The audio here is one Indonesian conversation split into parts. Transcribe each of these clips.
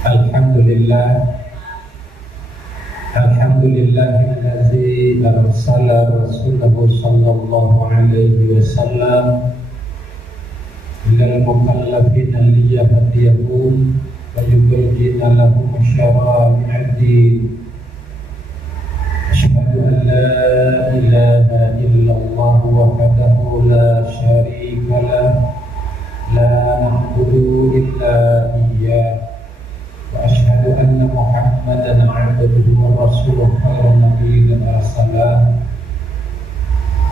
Alhamdulillah, alhamdulillahillazi arsala rasulahu sallallahu alaihi wasallam ilal mukallafina liyahdiyahum wa yubayyina lahum syara'i'ad din. Asyhadu an la ilaha illallah wahdahu la syarika lah, la na'budu illa iyyah. Wa asyhadu anna Muhammadan 'abduhu wa rasuluhu khairan nabiyyin arsalah.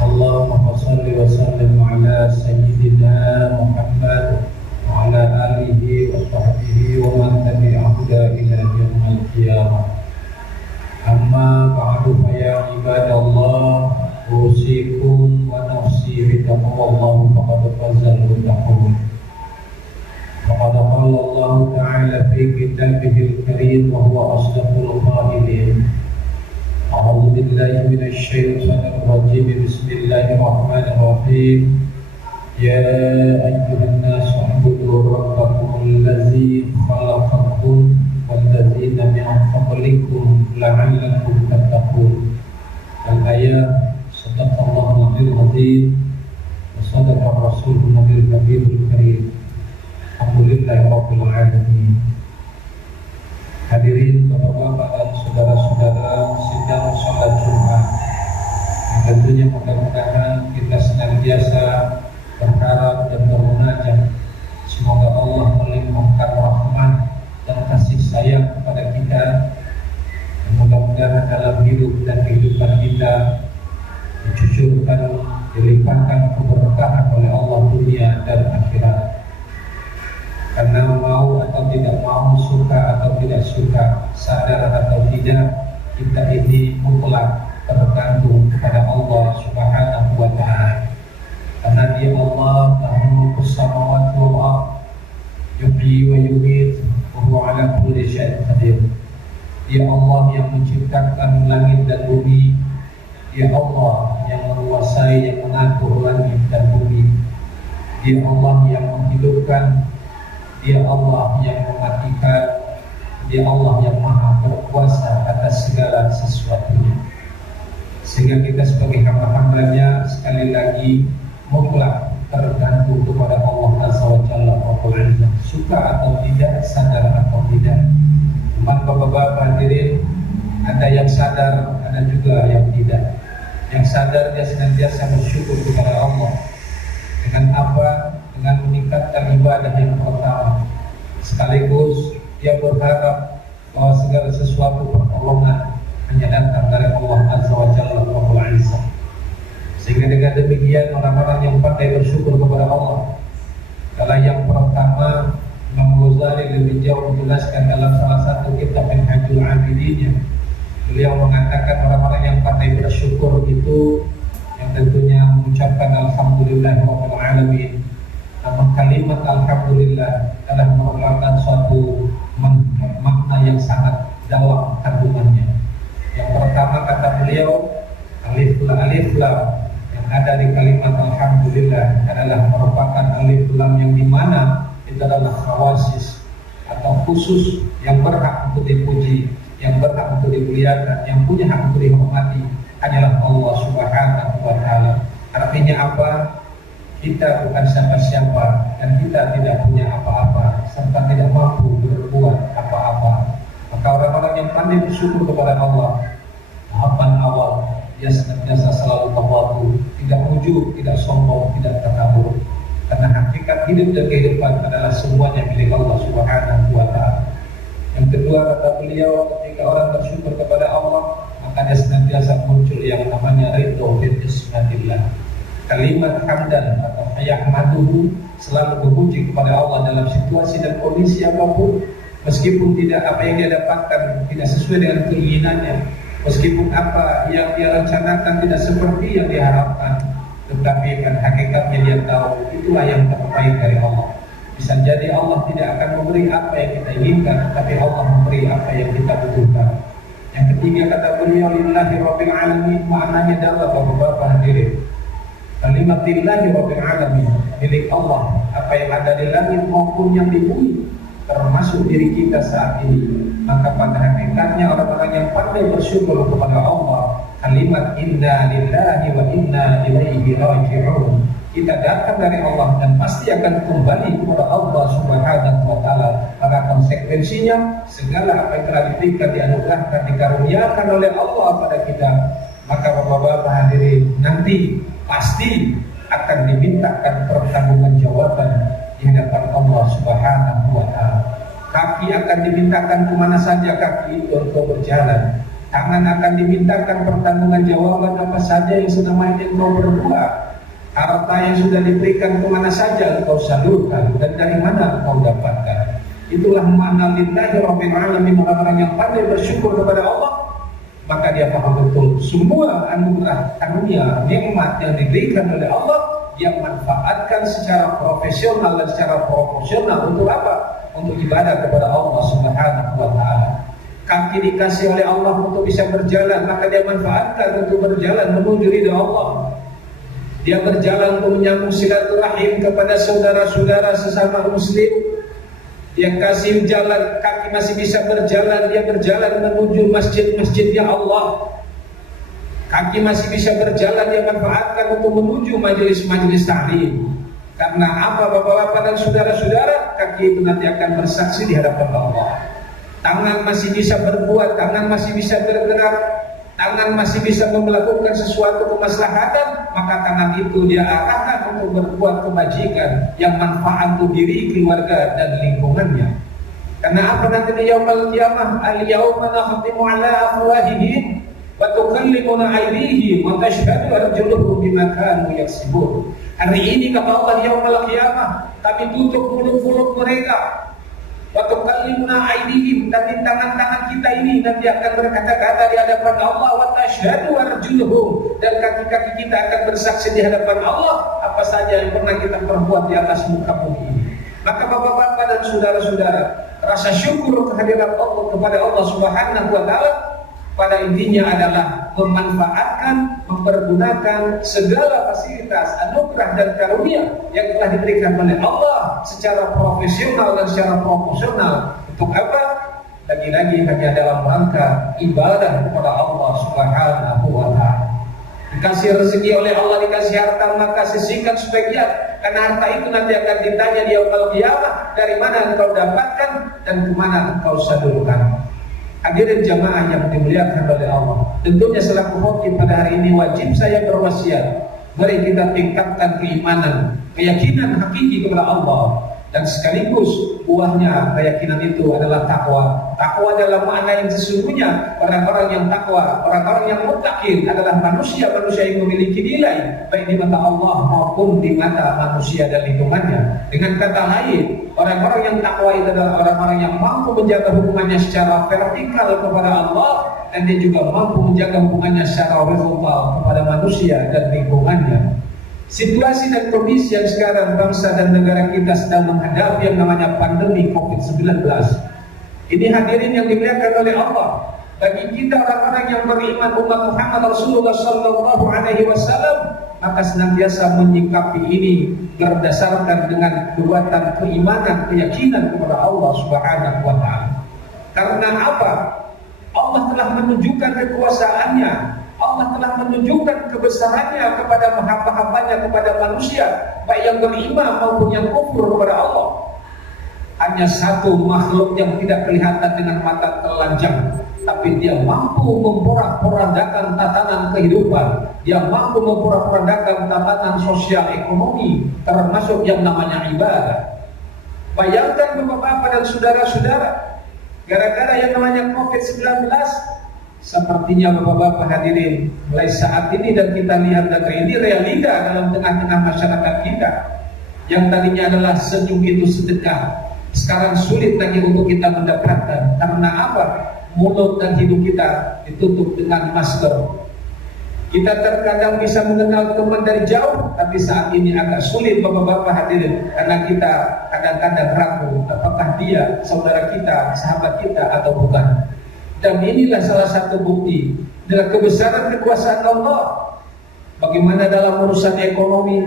Allahumma shalli wa sallim ala sayyidina Muhammad wa ala alihi wa sahbihi wa man tabi'ahu ila yaumil qiyamah. Amma ba'du, fa ya ibadallah, usikum wa nafsi bittaqwallah faqad fazal muttaqun. وقد قال الله تعالى في كتابه الكريم وهو أصدق القائلين. أعوذ بالله من الشيطان الرجيم. بسم الله الرحمن الرحيم. يا أيها الناس اعبدوا ربكم الذي خلقكم والذين من قبلكم لعلكم تتقون. الآيات. صدق الله العظيم وصدق الرسول النبي الكريم. Alhamdulillahirabbil alamin. Hadirin bapak-bapak dan saudara-saudara sidang salat Jumat, tentunya mudah-mudahan kita senantiasa berharap dan bermunajat semoga Allah melimpahkan rahmat dan kasih sayang kepada kita, dan mudah-mudahan dalam hidup dan kehidupan kita dicucurkan, dilimpahkan keberkahan oleh Allah dunia dan akhirat. Karena mau atau tidak mau, suka atau tidak suka, sadar atau tidak, kita ini mutlak tergantung kepada Allah Subhanahu wa Ta'ala. Karena Dia Allah Mulkus samawati wal ardh, yuhyi wa yumiit, wa huwa ala kulli syai'in qadir. Dia Allah yang menciptakan langit dan bumi. Dia Allah yang menguasai, yang mengatur langit dan bumi. Dia Allah yang menghidupkan. Dia Allah yang mematikan. Dia Allah yang maha berkuasa atas segala sesuatunya. Sehingga kita sebagai hamba-hambanya sekali lagi mutlak tergantung kepada Allah Azza wa Jalla Rabbul Izzah. Suka atau tidak, sadar atau tidak. Teman bapak-bapak hadirin, ada yang sadar, ada juga yang tidak. Yang sadar dia senantiasa bersyukur kepada Allah. Dengan apa? Dengan meningkatkan ibadah yang pertama, sekaligus dia berharap bahwa segala sesuatu pertolongan hanya datang dari Allah Azza wa Jalla Rabbul Izzah. Sehingga dengan demikian orang-orang yang pandai bersyukur kepada Allah. Kalau yang pertama, Imam Ghazali lebih jauh menjelaskan dalam salah satu kitab Minhajul Abidin. Beliau mengatakan orang-orang yang pandai bersyukur itu yang tentunya mengucapkan Alhamdulillahirabbil alamin. Namun kalimat Alhamdulillah adalah merupakan suatu makna yang sangat dalam kandungannya. Yang pertama kata beliau, alif lam yang ada di kalimat Alhamdulillah adalah merupakan alif lam yang dimana itu adalah khawasis atau khusus yang berhak untuk dipuji, yang berhak untuk dimuliakan, yang punya hak untuk dihormati hanyalah Allah Subhanahu wa Ta'ala. Artinya apa? Kita bukan siapa-siapa dan kita tidak punya apa-apa serta tidak mampu berbuat apa-apa. Maka orang-orang yang pandai bersyukur kepada Allah, tahapan awal dia senantiasa selalu tawadhu, tidak ujub, tidak sombong, tidak takabur. Karena hakikat hidup dan kehidupan adalah semuanya milik Allah Subhanahu wa Ta'ala. Yang kedua kata beliau, ketika orang bersyukur kepada Allah, maka dia senantiasa muncul yang namanya ridho bil ismatillah. Kalimat hamdan atau yahmaduhu selalu memuji kepada Allah dalam situasi dan kondisi apapun, meskipun tidak apa yang dia dapatkan tidak sesuai dengan keinginannya, meskipun apa yang dia rencanakan tidak seperti yang diharapkan, tetapi kan hakikatnya dia tahu itulah yang terbaik dari Allah. Bisa jadi Allah tidak akan memberi apa yang kita inginkan, tapi Allah memberi apa yang kita butuhkan. Yang ketiga kata beliau, lillahi rabbil alamin, maknanya adalah bapak-bapak hadirin, kalimat lillahi rabbil alamin, milik Allah apa yang ada di langit maupun yang di bumi. termasuk diri kita saat ini. Maka pada hakikatnya orang-orang yang pandai bersyukur kepada Allah, kalimat inna lillahi wa inna ilaihi raji'un, kita datang dari Allah dan pasti akan kembali kepada Allah Subhanahu wa taala. Maka konsekuensinya segala apa yang telah diberikan, dianugerahkan, dikaruniakan oleh Allah pada kita, maka Bapak-bapak hadirin nanti pasti akan dimintakan pertanggungjawaban di hadapan Allah Subhanahu wa taala. Kaki akan dimintakan kemana saja kaki itu untuk berjalan. Tangan akan dimintakan pertanggungjawaban apa saja yang selama ini engkau berbuat. Harta yang sudah diberikan kemana saja engkau salurkan dan dari mana engkau dapatkan. Itulah makna lillahi rabbil alamin, orang-orang yang pandai bersyukur kepada Allah. Maka dia paham betul semua anugerah karunia nikmat yang diberikan oleh Allah, dia manfaatkan secara profesional dan secara proporsional untuk apa? Untuk ibadah kepada Allah Subhanahu wa taala. Kaki dikasih oleh Allah untuk bisa berjalan, maka dia manfaatkan untuk berjalan menuju ridha Allah. Dia berjalan untuk menyambung silaturahim kepada saudara-saudara sesama muslim. Dia kasih jalan, kaki masih bisa berjalan, dia berjalan menuju masjid-masjidnya Allah. Kaki masih bisa berjalan, dia manfaatkan untuk menuju majelis-majelis ta'lim. Karena apa bapak-bapak dan saudara-saudara, kaki itu nanti akan bersaksi di hadapan Allah. Tangan masih bisa berbuat, tangan masih bisa bergerak, tangan masih bisa melakukan sesuatu kemaslahatan, maka tangan itu dia arahkan untuk berbuat kebajikan yang manfaat untuk diri, keluarga dan lingkungannya. Karena apa nanti di yaumul qiyamah, al-yauma nakhtimu ala afwahihim wa tukallimuna aydihim wa tashhadu arjuluhum bima kanu yaksibun. Hari ini kata Allah di yaumul qiyamah, kami tutup mulut-mulut mereka. Wa tukallimuna aydihim, dan tangan-tangan kita ini nanti akan berkata-kata di hadapan Allah, wa tashhadu arjuluhum, dan kaki-kaki kita akan bersaksi di hadapan Allah apa saja yang pernah kita perbuat di atas muka bumi ini. Maka bapak-bapak dan saudara-saudara, rasa syukur kehadiran Allah kepada Allah Subhanahu wa taala pada intinya adalah memanfaatkan, mempergunakan segala fasilitas, anugerah dan karunia yang telah diberikan oleh Allah secara profesional dan secara proporsional. Untuk apa? Lagi-lagi hanya dalam rangka ibadah kepada Allah Subhanahu wa taala. Dikasih rezeki oleh Allah, dikasih harta, maka sisihkan sebagian, karena harta itu nanti akan ditanya di yaumul qiyamah, dari mana engkau dapatkan dan kemana engkau salurkan. Hadirin jamaah yang dimuliakan oleh Allah, tentunya selaku khotib pada hari ini wajib saya berwasiat, mari kita tingkatkan keimanan, keyakinan hakiki kepada Allah, dan sekaligus buahnya keyakinan itu adalah takwa. Takwa adalah makna yang sesungguhnya. Orang-orang yang takwa, orang-orang yang muttaqin adalah manusia-manusia yang memiliki nilai baik di mata Allah maupun di mata manusia dan lingkungannya. Dengan kata lain, orang-orang yang takwa itu adalah orang-orang yang mampu menjaga hubungannya secara vertikal kepada Allah, dan dia juga mampu menjaga hubungannya secara horizontal kepada manusia dan lingkungannya. Situasi dan kondisi yang sekarang bangsa dan negara kita sedang menghadapi yang namanya pandemi COVID-19 ini, hadirin yang dimuliakan oleh Allah, bagi kita orang-orang yang beriman umat Muhammad Rasulullah Sallallahu Alaihi Wasallam, maka senantiasa menyikapi ini berdasarkan dengan kekuatan keimanan, keyakinan kepada Allah Subhanahu wa taala. Karena apa? Allah telah menunjukkan kekuasaannya, Allah telah menunjukkan kebesarannya kepada hamba-hambanya, kepada manusia, baik yang beriman maupun yang kufur kepada Allah. Hanya satu makhluk yang tidak kelihatan dengan mata telanjang, tapi dia mampu memporak-porandakan tatanan kehidupan, dia mampu memporak-porandakan tatanan sosial ekonomi, termasuk yang namanya ibadah. Bayangkan bapak-bapak dan saudara-saudara, gara-gara yang namanya COVID-19, sepertinya bapak-bapak hadirin, mulai saat ini dan kita lihat negeri ini realita dalam tengah-tengah masyarakat kita, yang tadinya adalah senyum itu sedekah, sekarang sulit lagi untuk kita mendapatkan. Karena apa? Mulut dan hidung kita ditutup dengan masker. Kita terkadang bisa mengenal teman dari jauh, tapi saat ini agak sulit bapak-bapak hadirin, karena kita kadang-kadang ragu apakah dia saudara kita, sahabat kita atau bukan. Dan inilah salah satu bukti dengan kebesaran kekuasaan Allah. Bagaimana dalam urusan ekonomi,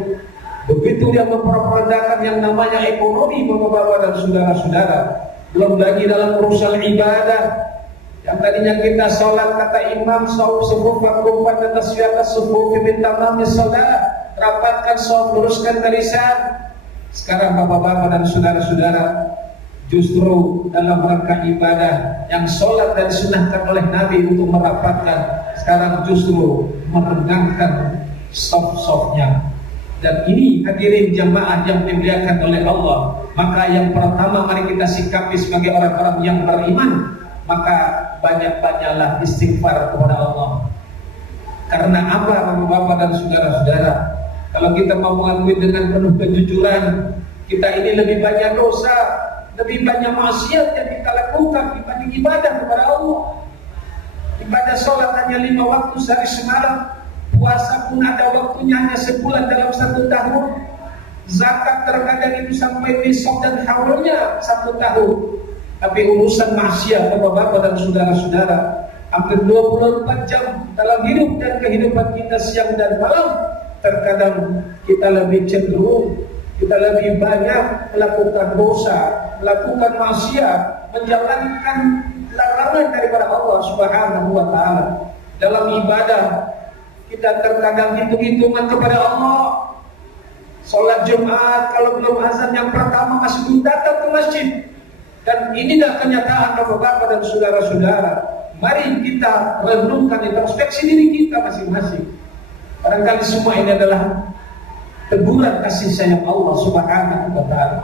begitu dia memperandakan yang namanya ekonomi bapak-bapak dan saudara-saudara, Belum lagi dalam urusan ibadah. Yang tadinya kita sholat kata imam sufuf fakubat dan tasfiyatas sufuf min tamami sholat, rapatkan suf, luruskan barisan. Sekarang bapak-bapak dan saudara-saudara, justru dalam rangka ibadah yang sholat dan disunahkan oleh Nabi untuk merapatkan, sekarang justru merengangkan saf-safnya. Dan ini hadirin jamaah yang dimuliakan oleh Allah. Maka yang pertama mari kita sikapi sebagai orang-orang yang beriman, maka banyak-banyaklah istighfar kepada Allah. Karena apa bapak-bapak dan saudara-saudara? Kalau kita mau mengakui dengan penuh kejujuran, kita ini lebih banyak dosa, lebih banyak maksiat yang kita lakukan dibanding ibadah kepada Allah. Ibadah sholat hanya 5 waktu sehari semalam, puasa pun ada waktunya hanya sebulan dalam 1 tahun, zakat terkadang itu sampai besok dan haulnya 1 tahun. Tapi urusan maksiat bapak-bapak dan saudara-saudara, hampir 24 jam dalam hidup dan kehidupan kita siang dan malam, terkadang kita lebih cenderung, kita lebih banyak melakukan dosa, melakukan maksiat, menjalankan larangan daripada Allah Subhanahu wa taala. Dalam ibadah kita terkadang hitung-hitungan kepada Allah. Sholat Jumat kalau belum azan yang pertama masih belum datang ke masjid. Dan inilah kenyataan bapak-bapak dan saudara-saudara. Mari kita renungkan introspeksi diri kita masing-masing. Barangkali semua ini adalah teguran kasih sayang Allah Subhanahu wa taala.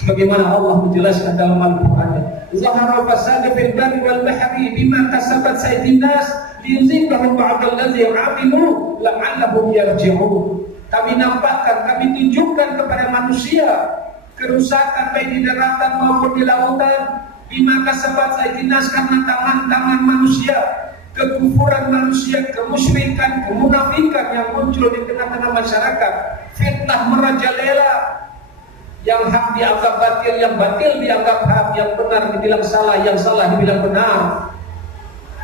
Sebagaimana Allah menjelaskan dalam Al-Qur'an, "Zahara fasad fil barri wal bahri bima kasabat aydin nas liyuziqahum ba'dal ladzi 'amilu la'allahum yarji'un." Kami nampakkan, kami tunjukkan kepada manusia kerusakan baik di daratan maupun di lautan, bima kasabat aydin nas, karena tangan-tangan manusia, kekufuran manusia, kemusyrikan, kemunafikan yang muncul di tengah-tengah masyarakat, fitnah merajalela, yang hak dianggap batil, yang batil dianggap hak, yang benar dibilang salah, yang salah dibilang benar.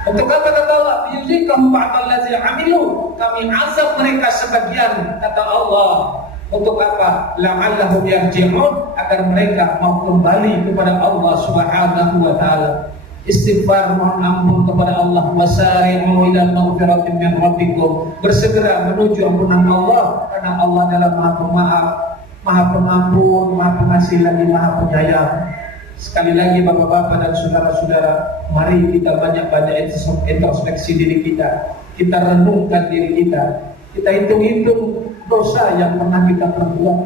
Untuk apa kata Allah? Yuzikahum ba'dallazi 'amilu, kami azab mereka sebagian, kata Allah. Untuk apa? La'allahum yarji'un, agar mereka mau kembali kepada Allah Subhanahu wa taala. Istighfar, mohon ampun kepada Allah. Wasari'u ila maghfiratin min rabbikum, bersegera menuju ampunan Allah, karena Allah adalah Maha Pemaaf, Maha Pengampun, Maha Pengasih lagi Maha Penyayang. Sekali lagi bapak-bapak dan saudara-saudara, mari kita banyak-banyak introspeksi diri kita. Kita renungkan diri kita. Kita hitung-hitung dosa yang pernah kita perbuat.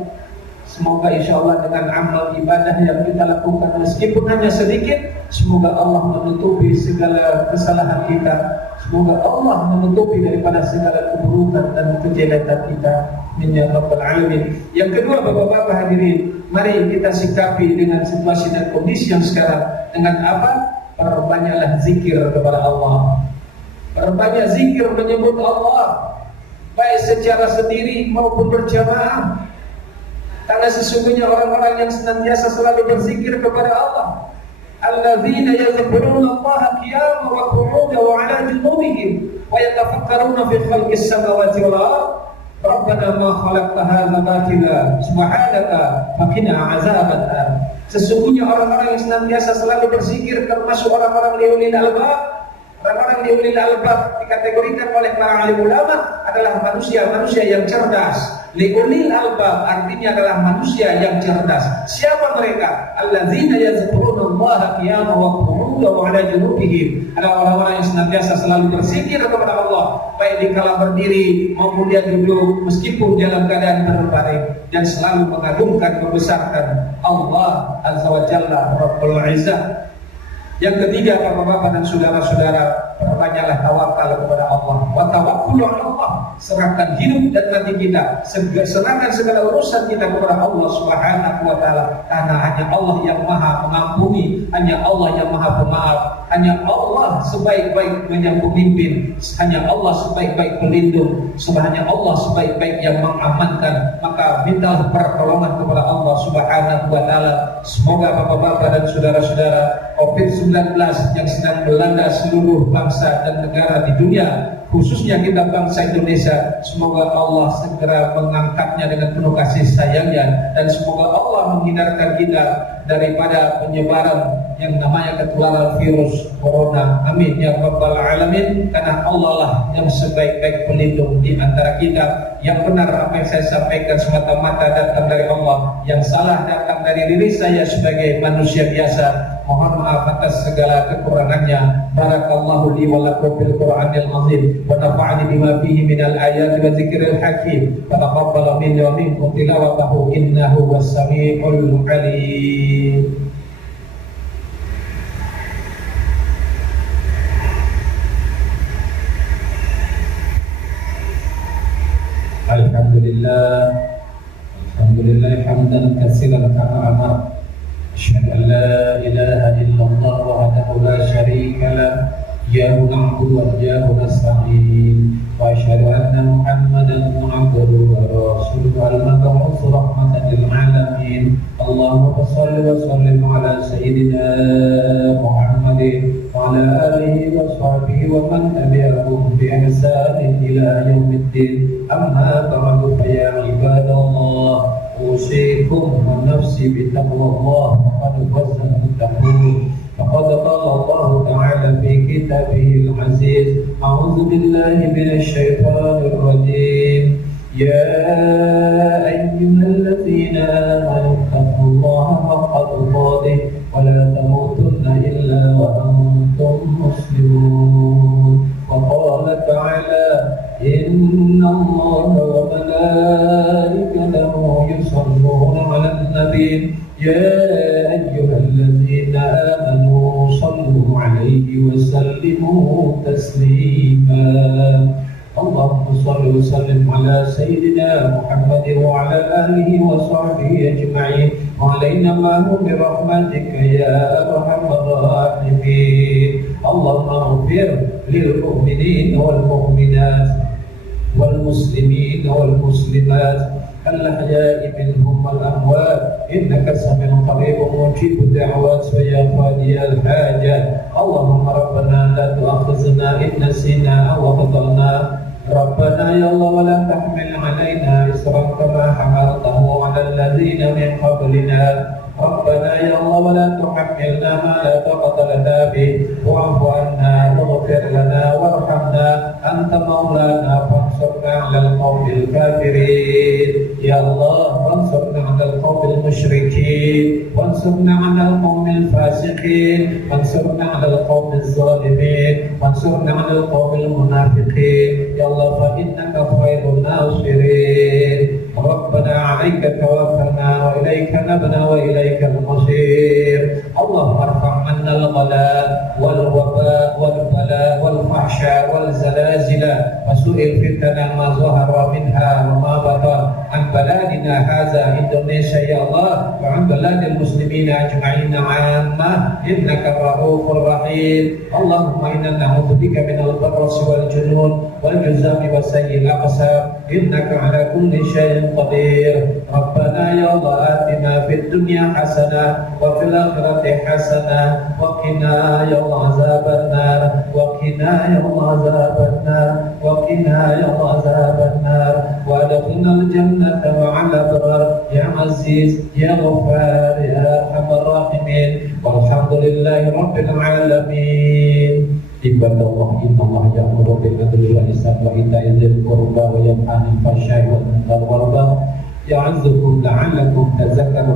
Semoga insya Allah dengan amal ibadah yang kita lakukan, meskipun hanya sedikit, semoga Allah menutupi segala kesalahan kita. Semoga Allah menutupi daripada segala keburukan dan kejelekan kita. Amin ya rabbal alamin. Yang kedua bapak-bapak hadirin, mari kita sikapi dengan situasi dan kondisi yang sekarang. Dengan apa? Perbanyaklah zikir kepada Allah. Perbanyak zikir menyebut Allah, baik secara sendiri maupun berjamaah. Karena sesungguhnya orang-orang yang senantiasa selalu berzikir kepada Allah, alladzina yadhkuruna Allaha qiyaman wa qu'udan wa 'ala junubihim wa yatafakkaruna fi khalqis samawati wal ardh rabbana ma khalaqta hadza batila subhanaka faqina 'adzabannar. Sesungguhnya orang-orang yang senantiasa selalu berzikir, termasuk orang-orang liulil albab. Orang-orang di ulil albab dikategorikan oleh para alim ulama adalah manusia-manusia yang cerdas. Liulil albab artinya adalah manusia yang cerdas. Siapa mereka? Alladzina yazkuruna Allaha qiyaman wa qu'udan wa 'ala junubihim. Adalah orang-orang yang senantiasa selalu berzikir kepada Allah, baik di kala berdiri maupun dia duduk, meskipun dalam keadaan berbaring, dan selalu mengagungkan, membesarkan Allah Azza wa Jalla Rabbul Izzah. Yang ketiga bapak-bapak dan saudara-saudara, perbanyaklah tawakal kepada Allah. Wa tawakkulu 'ala Allah, serahkan hidup dan mati kita, serahkan segala urusan kita kepada Allah Subhanahu wa taala, karena hanya Allah yang Maha Pengampuni, hanya Allah yang Maha Pemaaf, hanya Allah sebaik-baik yang pemimpin, hanya Allah sebaik-baik pelindung, hanya Allah sebaik-baik yang mengamankan. Maka mintalah pertolongan kepada Allah Subhanahu wa taala. Semoga bapak-bapak dan saudara-saudara, COVID-19 yang sedang melanda seluruh bangsa dan negara di dunia khususnya kita bangsa Indonesia. Semoga Allah segera mengangkatnya dengan penuh kasih sayangnya, dan semoga Allah menghindarkan kita daripada penyebaran yang namanya ketularan virus corona. Amin ya rabbal alamin. Karena Allah lah yang sebaik-baik pelindung di antara kita. Yang benar apa yang saya sampaikan semata-mata datang dari Allah, yang salah datang dari diri saya sebagai manusia biasa. Mohon maaf atas segala kekurangannya. Barakallahu li wa lakum fil Qur'anil azim wa nafa'ani bima fihi minal ayati wa dzikril hakim. Taqabbal minni wa minkum tilawatahu innahu was-sami'ul 'alim. Alhamdulillah hamdan katsiran kama amar. Asyhadu an la ilaha illallah wahdahu la syarika lah, iyyahu na'budu wa iyyahu nasta'in. Wa asyhadu anna Muhammadan abduhu wa rasuluhu al-mab'uts rahmatan lil alamin. Allahumma shalli wa sallim ala sayyidina Muhammadin wa ala alihi wa sahbihi wa man tabi'ahum bi ihsanin ila yaumiddin. Amma ba'du, fa ya ibadallah, usikum wa nafsi bi taqwallah, qad faza al-muttaqun. Faqad qala Allah ta'ala fi kitabihil aziz, a'udzu billahi minasy syaithanir rajim. Ya ayyuhalladzina amanu taqullaha haqqa tuqatih wa la tamutunna illa wa antum muslimun. Wa qala ta'ala inna Allaha wa malaikatahu yusalluna 'alan nabiy ya ayyuhalladzina amanu sallu 'alaihi wa sallimu taslima. Allahumma shalli wa sallim ala sayyidina Muhammad wa ala alihi wa sahbihi ajma'in wa alaina ma'hum bi rahmatika ya arhamar rahimin. Allahumma ighfir lil mu'minin wal mu'minat wal muslimin wal muslimat al-ahya'i minhum wal amwat innaka sami'un qaribun mujibud da'wat ya qadiyal hajat. Allahumma rabbana la tu'akhizna in nasina aw akhtana. Rabbana ya Allah wa la tahmil 'alaina isran kama hamaltahu 'alal ladzina min qablina. Rabbana ya Allah wa la tuhammilna ma la taqata lana bih wa'fu 'anna waghfir lana warhamna anta maulana fansurna 'alal qaumil kafirin. Ya Allah, fansurna 'alal qaumil musyrikin, fansurna 'alal qaumil fasiqin, fansurna 'alal qaumil zalimin, fansurna 'alal qaumil munafiqin. Ya Allah, fa innaka khairun nasirin. Rabbana 'alaika tawakkalna wa ilaika nabna wa ilaika al-masir. Allahumma arfa' 'anna al-ghala wal waba wal bala wal fahsya wal zalazila wa su'il fitna ma zahara minha wa ma batan an baladina hadza Indonesia ya Allah wa an baladil muslimina ajma'in 'amma innaka ra'ufur rahim. Allahumma inna na'udzubika minal barasi wal junun wal juzami wa sayyi'il aqsam innaka 'ala kulli syai'in qadir. Rabbana ya Allah atina fid dunya hasanah wa fil akhirati hasanah wa qina ya Allah azaban nar wa qina ya Allah azaban nar wa qina ya Allah azaban nar wa adkhilna al jannata ma'al abrar ya aziz ya ghaffar ya arhamar rahimin walhamdulillahi rabbil alamin. Ibadallah innallaha ya'muru bil 'adli wal ihsani wa ita'i dzil qurba wa yanha 'anil fahsya'i wal munkari wal baghi ya'idzukum la'allakum tadhakkarun.